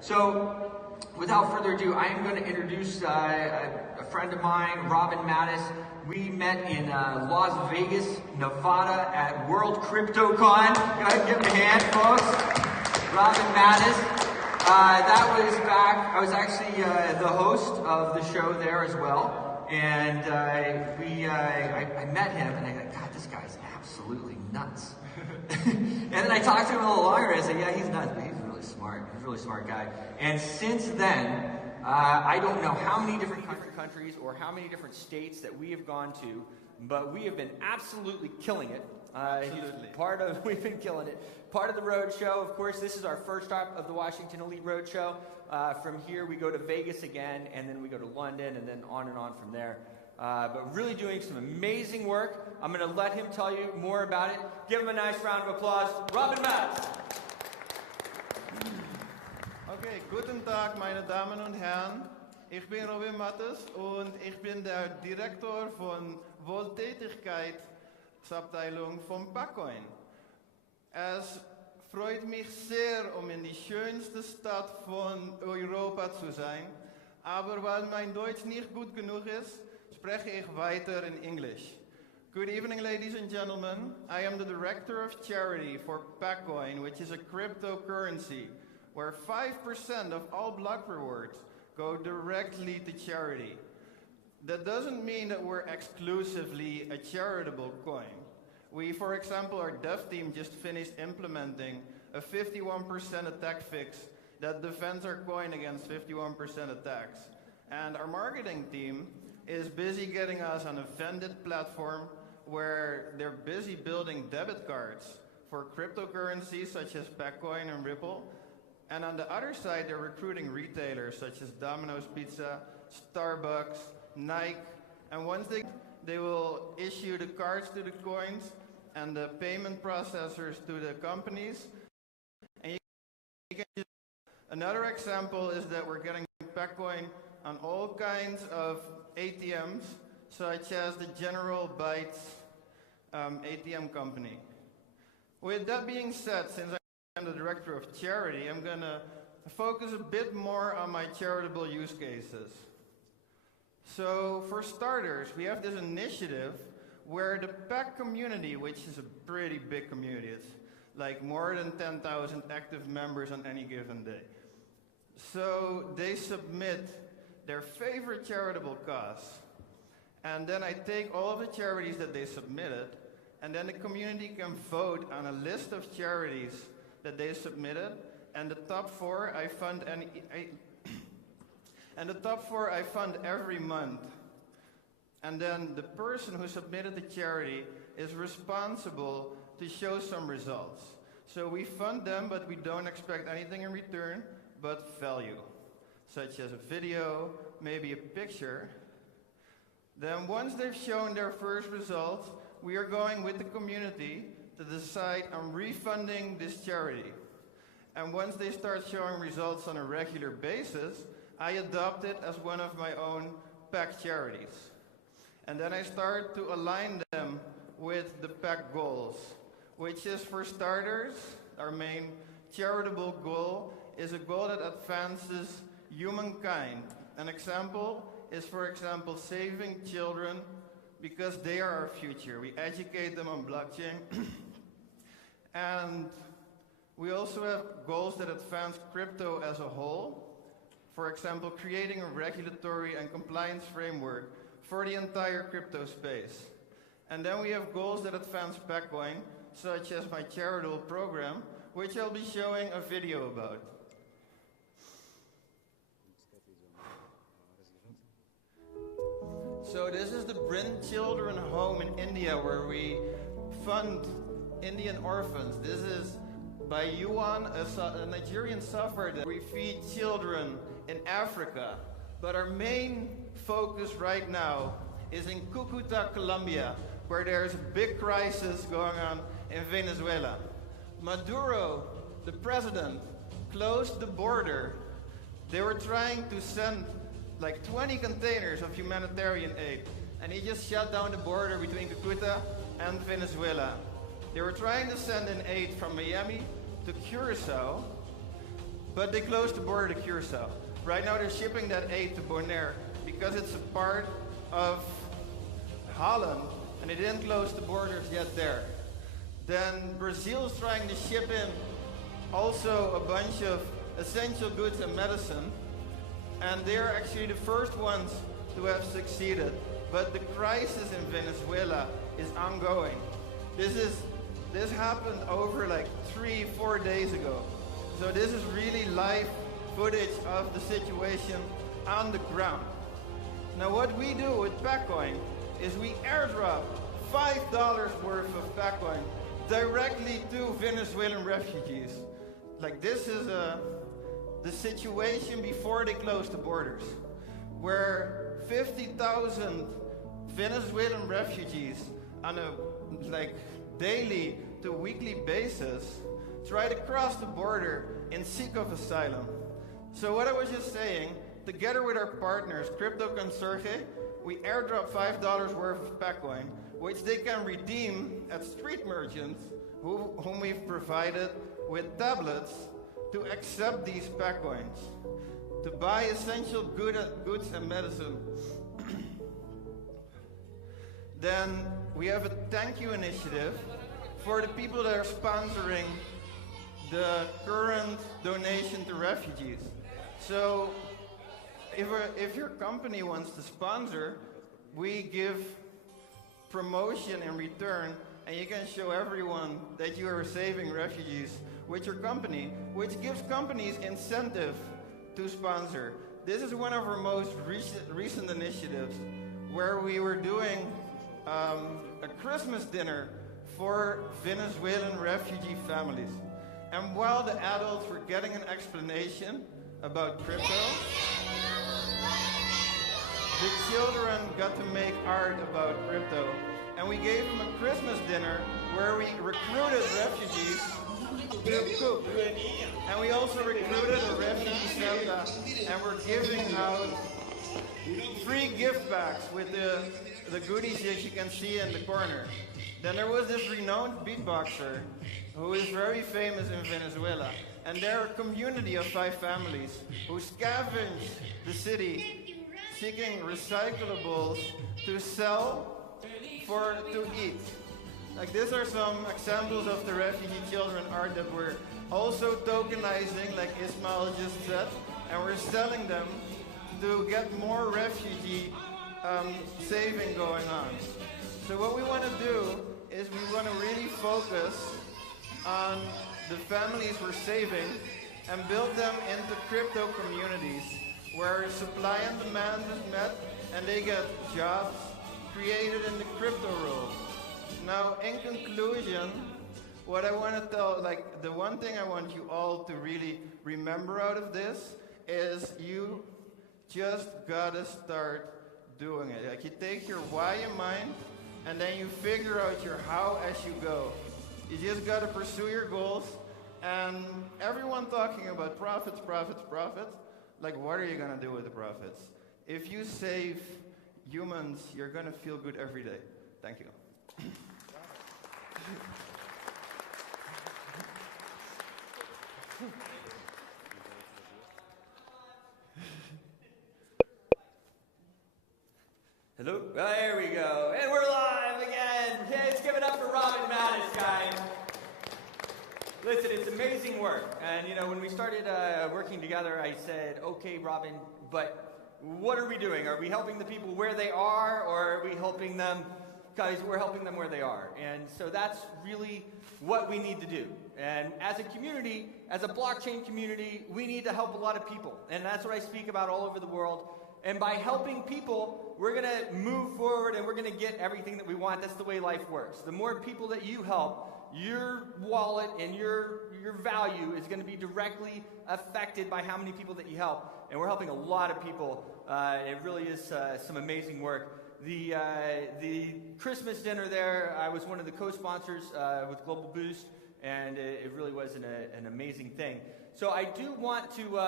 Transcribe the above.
So, without further ado, I am going to introduce a friend of mine, Robin Mattis. We met in Las Vegas, Nevada at World CryptoCon. Go ahead and give him a hand, folks. Robin Mattis. That was back, I was actually the host of the show there as well. And I met him and I thought, God, this guy's absolutely nuts. And then I talked to him a little longer and I said, yeah, he's nuts, but he's really smart. He's a really smart guy. And since then, I don't know how many different countries or how many different states that we have gone to, but we have been absolutely killing it. We've been killing it. Part of the road show, of course, this is our first stop of the Washington Elite Road Show. From here, we go to Vegas again, and then we go to London, and then on from there. But really doing some amazing work. I'm going to let him tell you more about it. Give him a nice round of applause. Robin Mattis. Okay, guten Tag, meine Damen und Herren. Ich bin Robin Mattis und ich bin der Direktor von Wohltätigkeitsabteilung von Packcoin. Es freut mich sehr, in die schönste Stadt von Europa zu sein, aber weil mein Deutsch nicht gut genug ist, spreche ich weiter in English. Good evening, ladies and gentlemen. I am the Director of Charity for Packcoin, which is a cryptocurrency where 5% of all block rewards go directly to charity. That doesn't mean that we're exclusively a charitable coin. We, for example, our dev team just finished implementing a 51% attack fix that defends our coin against 51% attacks. And our marketing team is busy getting us on a vended platform where they're busy building debit cards for cryptocurrencies such as Packcoin and Ripple. And on the other side, they're recruiting retailers such as Domino's Pizza, Starbucks, Nike, and once they will issue the cards to the coins and the payment processors to the companies. And you can just, another example is that we're getting Packcoin on all kinds of ATMs, such as the General Bytes ATM company. With that being said, since I'm the Director of Charity, I'm going to focus a bit more on my charitable use cases. So for starters, we have this initiative where the Pack community, which is a pretty big community, it's like more than 10,000 active members on any given day. So they submit their favorite charitable cause, and then I take all of the charities that they submitted, and then the community can vote on a list of charities that they submitted, and the top four I fund every month. And then the person who submitted the charity is responsible to show some results. So we fund them, but we don't expect anything in return but value, such as a video, maybe a picture. Then once they've shown their first results, we are going with the community to decide on refunding this charity. And once they start showing results on a regular basis, I adopt it as one of my own Pack charities. And then I start to align them with the Pack goals, which is, for starters, our main charitable goal is a goal that advances humankind. An example is, for example, saving children because they are our future. We educate them on blockchain. And we also have goals that advance crypto as a whole. For example, creating a regulatory and compliance framework for the entire crypto space. And then we have goals that advance Packcoin, such as my charitable program, which I'll be showing a video about. So this is the Brin Children Home in India, where we fund Indian orphans. This is by Yuan, a Nigerian software that we feed children in Africa. But our main focus right now is in Cucuta, Colombia, where there's a big crisis going on in Venezuela. Maduro, the president, closed the border. They were trying to send like 20 containers of humanitarian aid, and he just shut down the border between Cucuta and Venezuela. They were trying to send in aid from Miami to Curacao, but they closed the border to Curacao. Right now they're shipping that aid to Bonaire because it's a part of Holland, and they didn't close the borders yet there. Then Brazil's trying to ship in also a bunch of essential goods and medicine, and they're actually the first ones to have succeeded. But the crisis in Venezuela is ongoing. This happened over like 3-4 days ago. So this is really live footage of the situation on the ground. Now what we do with Packcoin is we airdrop $5 worth of Packcoin directly to Venezuelan refugees. Like this is the situation before they closed the borders, where 50,000 Venezuelan refugees on a daily to weekly basis try to cross the border in seek of asylum. So what I was just saying, together with our partners, Crypto Consorge, we airdrop $5 worth of Packcoin, which they can redeem at street merchants whom we've provided with tablets to accept these Packcoins, to buy essential goods and medicine. Then we have a thank you initiative for the people that are sponsoring the current donation to refugees. So if your company wants to sponsor, we give promotion in return, and you can show everyone that you are saving refugees with your company, which gives companies incentive to sponsor. This is one of our most recent initiatives, where we were doing a Christmas dinner for Venezuelan refugee families. And while the adults were getting an explanation about crypto, the children got to make art about crypto. And we gave them a Christmas dinner where we recruited refugees to cook. And we also recruited a refugee Santa, and we're giving out free gift bags with the goodies that you can see in the corner. Then there was this renowned beatboxer who is very famous in Venezuela. And they're a community of 5 families who scavenge the city seeking recyclables to sell to eat. Like these are some examples of the refugee children art that we're also tokenizing, like Ismail just said, and we're selling them to get more refugee saving going on. So what we want to do is we want to really focus on the families we're saving and build them into crypto communities where supply and demand is met and they get jobs created in the crypto world. Now, in conclusion, what I want to tell, the one thing I want you all to really remember out of this is you just gotta start doing it. Like you take your why in mind and then you figure out your how as you go. You just gotta pursue your goals, and everyone talking about profits, like what are you gonna do with the profits? If you save humans, you're gonna feel good every day. Thank you. Hello? Well, there we go. And we're live again. Hey, let's give it up for Robin Mattis, guys. Listen, it's amazing work. And, when we started working together, I said, okay, Robin, but what are we doing? Are we helping the people where they are, or are we helping them? Guys, we're helping them where they are. And so that's really what we need to do. And as a community, as a blockchain community, we need to help a lot of people. And that's what I speak about all over the world. And by helping people, we're going to move forward and we're going to get everything that we want. That's the way life works. The more people that you help, your wallet and your value is going to be directly affected by how many people that you help. And we're helping a lot of people. It really is some amazing work. The Christmas dinner there, I was one of the co-sponsors with Global Boost, and it really was an amazing thing. So I do want to...